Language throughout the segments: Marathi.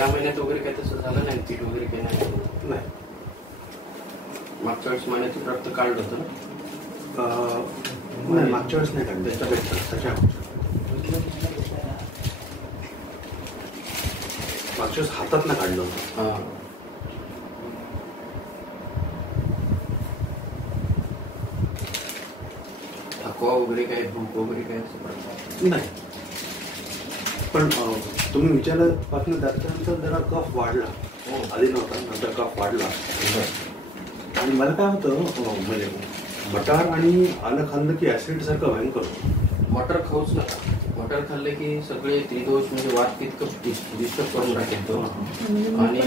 या महिन्यात वगैरे काय तसं झालं नाही, पीठ वगैरे काही नाही? मागच्या वेळेस महिन्याचं रक्त काढलं होतं ना? नाही, मागच्या वेळेस नाही काढलं, त्याच्या मागच्या वेळेस हातात ना काढलं होतं. हां. थकवा वगैरे काय, भूक वगैरे काय असं नाही, पण तुम्ही विचारल्यापासून त्याच्यानंतर जरा कफ वाढला. आधी नव्हता, नंतर कफ वाढला. आणि मला काय होतं, म्हणजे मटार आणि आलं खाल्लं की ऍसिड सारखं भयंकर होतं. मटर खाऊच नका. मटर खाल्ले की सगळे त्रिदोष म्हणजे वात इतकं डिस्टर्ब करून राखेल तो. आणि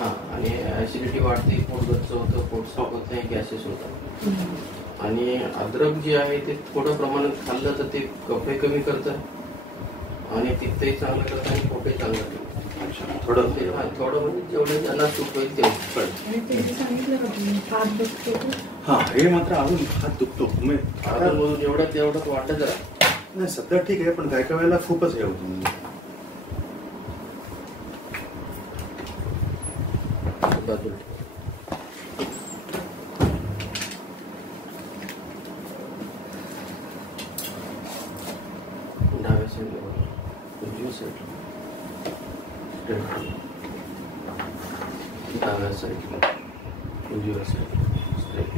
हां, आणि ऍसिडिटी वाढते, पोट गच्च होतं, पोट साफ होत नाही, गॅसेस होतात. आणि अद्रक जे आहे ते थोडं प्रमाणात खाल्लं तर ते कफही कमी करतं आणि तिथंही चांगलं करतं आणि पोटही चांगलं करतं. थोडं म्हणजे जेवढं ज्यांना सूट होईल तेवढं. हां, हे मात्र अजून हात दुखतो. एवढं तेवढं वाटतं जरा. नाही, सध्या ठीक आहे, पण काही काही वेळेला खूपच हे होतं. डाव्या साईडला, उजव्या साईडला, डाव्या साईडला, उजव्या साईडला, स्ट्रेट.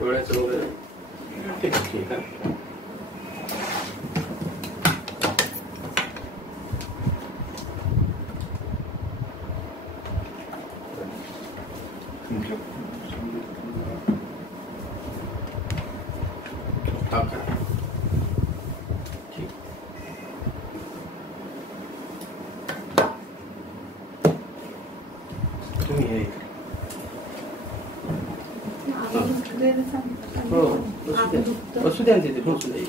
डोळ्याचं वगैरे ठीक आहे. असू द्या तिथे पोहोचू द्या.